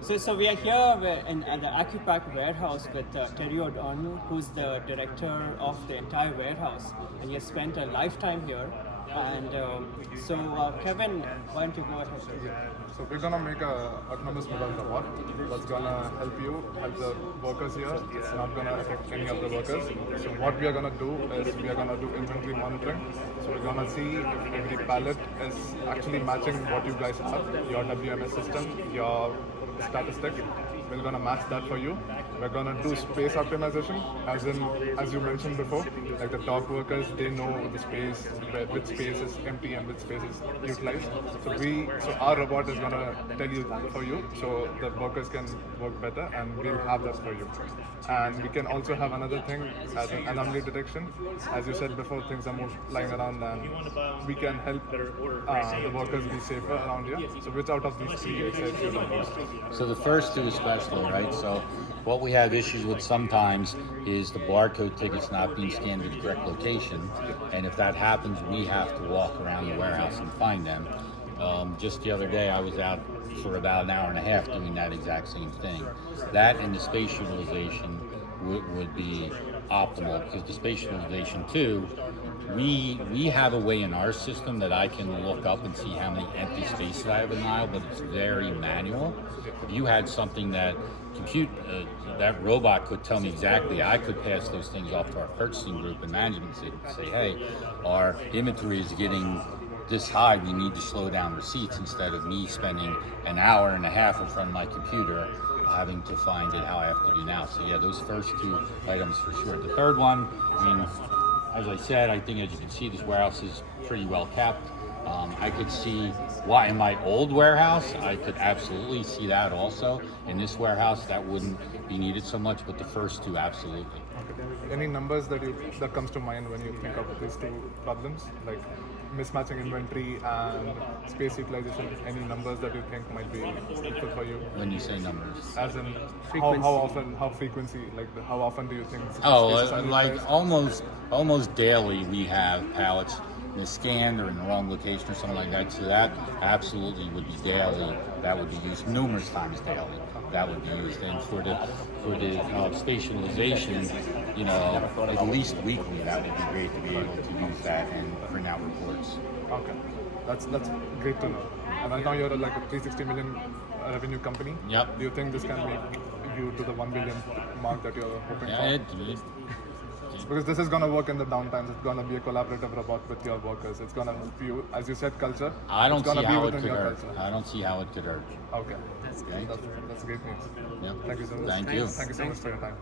So we are here at the Accupak warehouse with Terry O'Donnell, who's the director of the entire warehouse, and he has spent a lifetime here. And Kevin, why don't you go ahead? So we're gonna make a autonomous mobile robot that's gonna help the workers here. It's not gonna affect any of the workers. So what we are gonna do is we are gonna do inventory monitoring. So we're gonna see if every pallet is actually matching what you guys have, your WMS system, your statistic. We're gonna match that for you. We're gonna do space optimization, as you mentioned before, like the top workers, they know the space, which space is empty and which space is utilized. So our robot is gonna tell you that for you, so the workers can work better, and we'll have that for you. And we can also have another thing as an anomaly detection. As you said before, things are more lying around, and we can help the workers be safer around here. So which out of these three excites you the most? So the first two especially, right? So what we have issues with sometimes is the barcode tickets not being scanned to the correct location. And if that happens, we have to walk around the warehouse and find them. Just the other day, I was out for about an hour and a half doing that exact same thing. That and the space utilization would be optimal, because the space utilization too, we have a way in our system that I can look up and see how many empty spaces I have in the aisle, but it's very manual. If you had something that that robot could tell me exactly, I could pass those things off to our purchasing group and management and say, hey, our inventory is getting this high, we need to slow down receipts, instead of me spending an hour and a half in front of my computer having to find it how I have to do now. So yeah, those first two items for sure. The third one, I mean, as I said, I think as you can see, this warehouse is pretty well kept. I could see why in my old warehouse, I could absolutely see that also. In this warehouse, that wouldn't be needed so much, but the first two, absolutely. Okay. Any numbers that comes to mind when you think of these two problems, like mismatching inventory and space utilization? Any numbers that you think might be helpful for you? When you say numbers, as in how frequency, like how often do you think? Like almost daily, we have pallets scanned or in the wrong location or something like that. So that absolutely would be daily. That would be used numerous times daily. That would be used. And for the space utilization, at least weekly, that would be great to be able to use that and print out reports. Okay, that's great to know. And right now you're like a 360 million revenue company. Yep. Do you think this can make you to the 1 billion mark that you're hoping for? Because this is going to work in the downtimes. It's going to be a collaborative robot with your workers. It's going to help you, as you said, culture. I don't see how it could hurt. I don't see how it could hurt. Okay. That's great news. Yep. Thank you so much. Thank you. Thank you so much for your time.